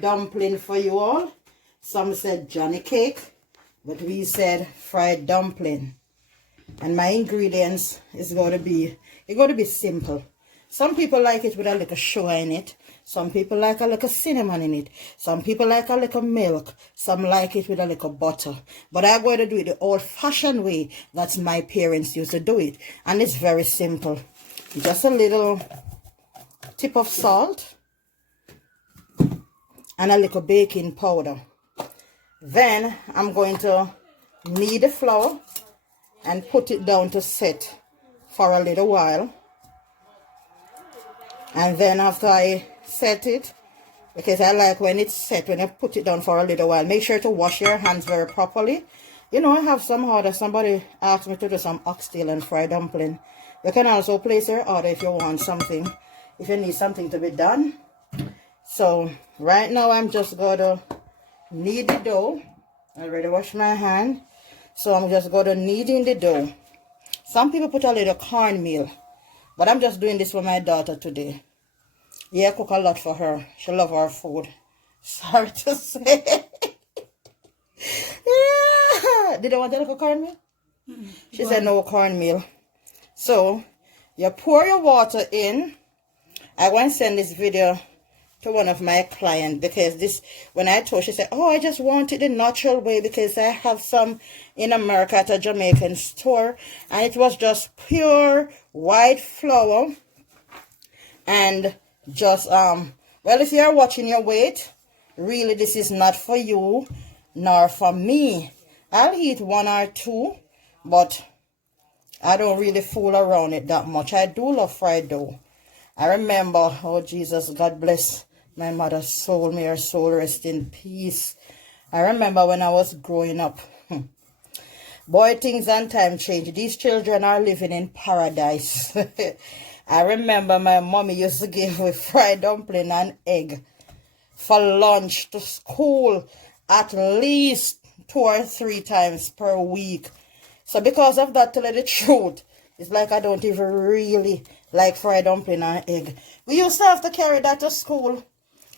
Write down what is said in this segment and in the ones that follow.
Dumpling for you all. Some said Johnny cake, but we said fried dumpling. And my ingredients is going to be simple. Some people like it with a little sugar in it. Some people like a little cinnamon in it. Some people like a little milk. Some like it with a little butter. But I'm going to do it the old-fashioned way that my parents used to do it. And it's very simple. Just a little tip of salt and a little baking powder. Then I'm going to knead the flour and put it down to set for a little while. And then after I set it, because I like when it's set, when you put it down for a little while, make sure to wash your hands very properly. You know, I have some order. Somebody asked me to do some oxtail and fried dumpling. You can also place your order if you want something, if you need something to be done. So right now I'm just going to knead the dough. I already washed my hand. So I'm just going to knead in the dough. Some people put a little cornmeal, but I'm just doing this for my daughter today. Yeah, I cook a lot for her. She loves her food. Sorry to say. Yeah. Did I want a little cornmeal? She said no cornmeal. So you pour your water in. I want to send this video to one of my clients, because this, when I told, she said, oh, I just want it the natural way, because I have some in America at a Jamaican store, and it was just pure white flour. And just well, if you're watching your weight, really this is not for you nor for me. I'll eat one or two, but I don't really fool around it that much. I do love fried dough. I remember, oh Jesus, God bless my mother's soul, may her soul rest in peace. I remember when I was growing up. Boy, things and time change. These children are living in paradise. I remember my mommy used to give me fried dumpling and egg for lunch to school at least 2 or 3 times per week. So because of that, to tell you the truth, it's like I don't even really like fried dumpling and egg. We used to have to carry that to school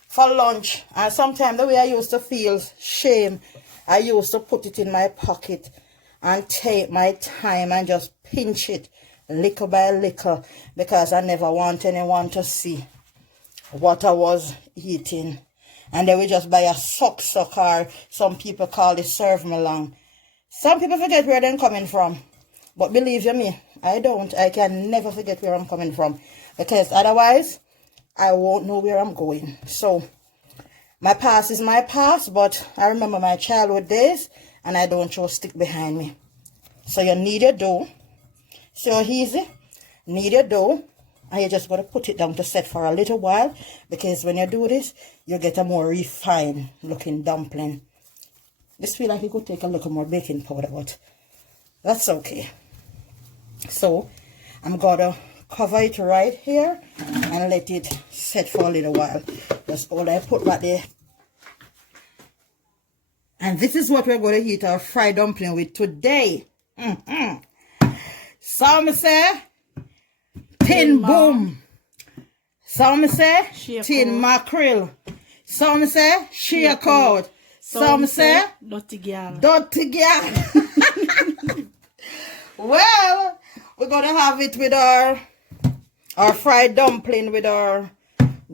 for lunch, and sometimes the way I used to feel shame, I used to put it in my pocket and take my time and just pinch it little by little, because I never want anyone to see what I was eating. And then we just buy a suck, or some people call it serve me long. Some people forget where they're coming from, but believe you me, I don't. I can never forget where I'm coming from, because otherwise I won't know where I'm going. So my past is my past, but I remember my childhood days, and I don't just stick behind me. So you need your dough. So easy. Knead your dough, and you just got to put it down to set for a little while, because when you do this, you get a more refined looking dumpling. This feel like it could take a little more baking powder, but that's okay. So I'm going to cover it right here and let it set for a little while. That's all I put right there. And this is what we're going to eat our fried dumpling with today. Some say tin boom. Some say tin mackerel. Some say sheer coat. Some say Dutty girl. Dutty girl. Well, we're going to have it with our fried dumpling with our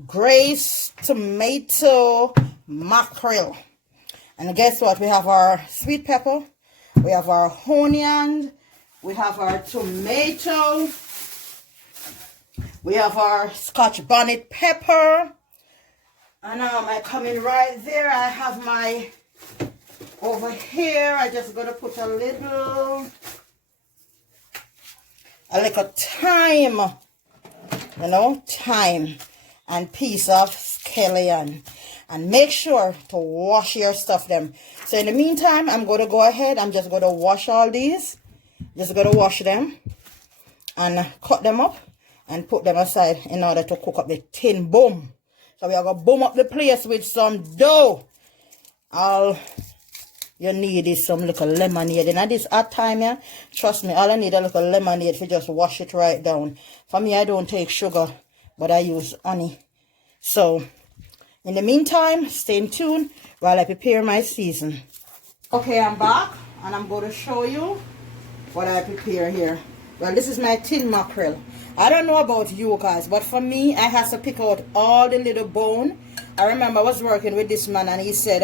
Grace tomato mackerel. And guess what? We have our sweet pepper. We have our onion. We have our tomato. We have our Scotch bonnet pepper. And I come in right there. I have my, over here, I just got to put a little thyme, you know, thyme and piece of scallion. And make sure to wash your stuff them. So in the meantime, I'm going to go ahead. I'm just going to wash all these. Just going to wash them and cut them up. and put them aside in order to cook up the tin boom. So we are going to boom up the place with some dough. All you need is some little lemonade. And at this hot time, yeah, trust me, all I need a little lemonade to just wash it right down. For me, I don't take sugar, but I use honey. So, in the meantime, stay tuned while I prepare my season. Okay, I'm back, and I'm going to show you what I prepare here. Well, this is my tin mackerel. I don't know about you guys, but for me, I have to pick out all the little bone. I remember I was working with this man, and he said,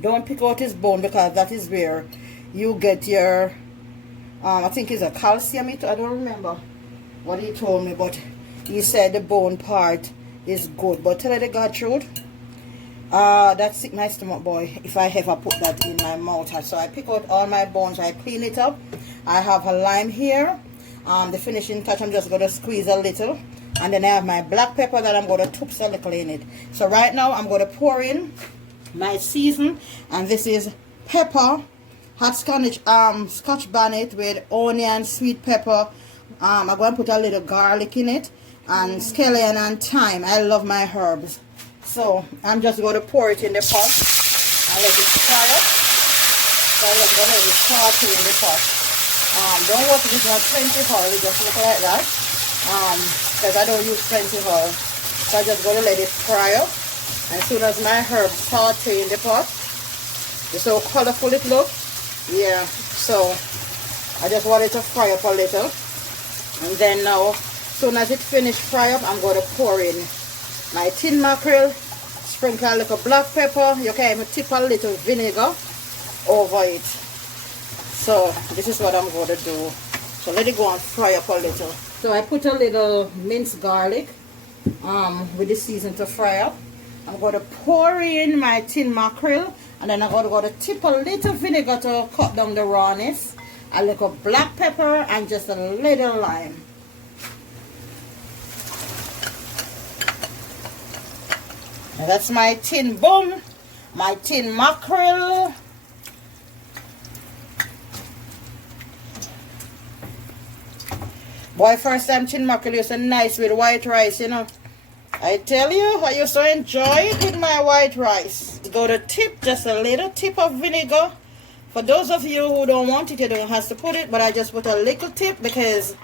don't pick out his bone because that is where you get your, I think it's a calcium. I don't remember what he told me, but he said the bone part is good. But tell you the God truth, that sick my stomach, boy, if I ever put that in my mouth. So I pick out all my bones, I clean it up. I have a lime here. The finishing touch, I'm just going to squeeze a little. And then I have my black pepper that I'm going to toast a little in it. So right now I'm going to pour in my season. And this is pepper, hot scotch bonnet with onion, sweet pepper. I'm going to put a little garlic in it. And scallion and thyme. I love my herbs. So I'm just going to pour it in the pot and let it fry up. So I'm just going to let it saute in the pot. Don't want to use plenty oil, just look like that. Because I don't use plenty oil. So I'm just going to let it fry up. And as soon as my herbs saute in the pot, it's so colorful it looks. Yeah, so I just want it to fry up a little. And then now, as soon as it finished fry up, I'm going to pour in my tin mackerel, sprinkle a little black pepper. You can even tip a little vinegar over it. So this is what I'm going to do. So let it go and fry up a little. So I put a little minced garlic with the season to fry up. I'm going to pour in my tin mackerel, and then I'm going to tip a little vinegar to cut down the rawness, a little black pepper, and just a little lime. And that's my tin boom, my tin mackerel. Boy, first time tin mackerel is so nice with white rice, you know. I tell you, I used to enjoy it with my white rice. Go to tip, just a little tip of vinegar. For those of you who don't want it, you don't have to put it, but I just put a little tip because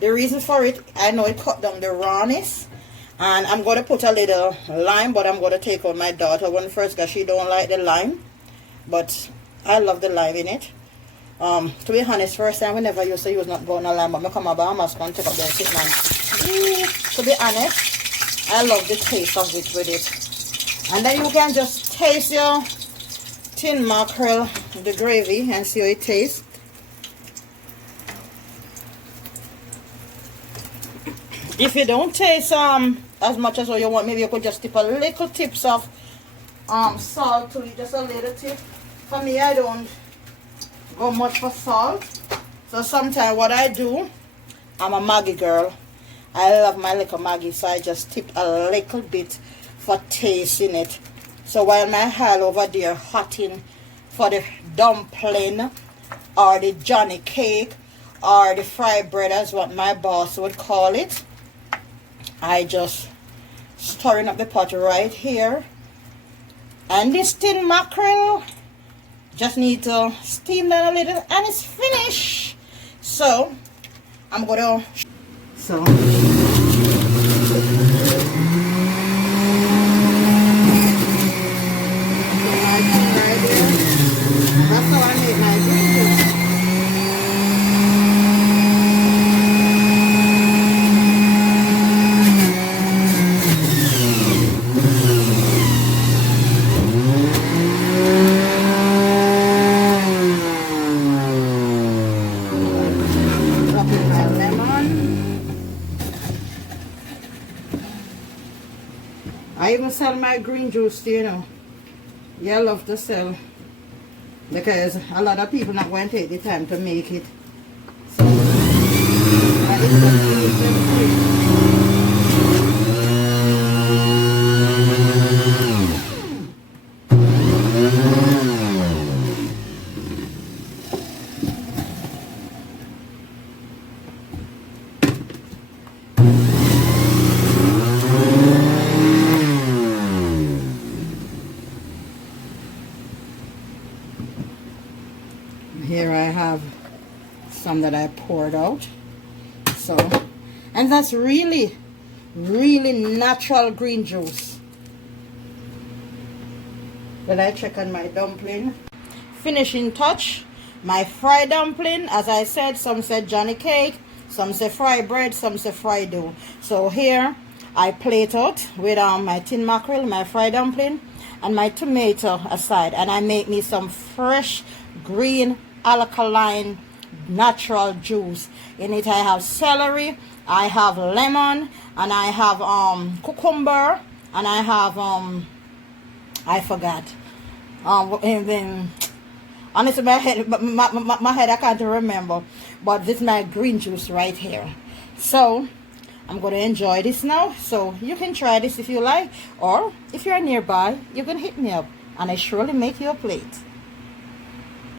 the reason for it, I know it cut down the rawness. And I'm going to put a little lime, but I'm going to take out my daughter one first because she don't like the lime. But I love the lime in it. To be honest, first time we never used to use not going to lime, but I come to Bahamas and take up the sit man. To be honest, I love the taste of it with it. And then you can just taste your tin mackerel, the gravy, and see how it tastes. If you don't taste as much as what you want, maybe you could just tip a little tips of salt to it, just a little tip. For me, I don't go much for salt. So sometimes what I do, I'm a Maggi girl. I love my little Maggi, so I just tip a little bit for taste in it. So while my hand over there hotting for the dumpling or the Johnny cake or the fried bread, as what my boss would call it, I just stirring up the pot right here. And this tin mackerel just need to steam down a little and it's finished. So I'm gonna that's how I make my videos. I even sell my green juice, you know. Yeah, I love to sell because a lot of people not going to take the time to make it. So, that I poured out. So, and that's really natural green juice. Then I check on my dumpling. Finishing touch, my fried dumpling. As I said, some said Johnny cake, some say fried bread, some say fried dough. So here I plate out with my tin mackerel, my fried dumpling, and my tomato aside, and I make me some fresh green alkaline natural juice. In it I have celery, I have lemon, and I have cucumber, and I have I forgot and then honestly my head I can't remember, but this is my green juice right here. So I'm going to enjoy this now. So you can try this if you like, or if you're nearby, you can hit me up and I surely make you a plate.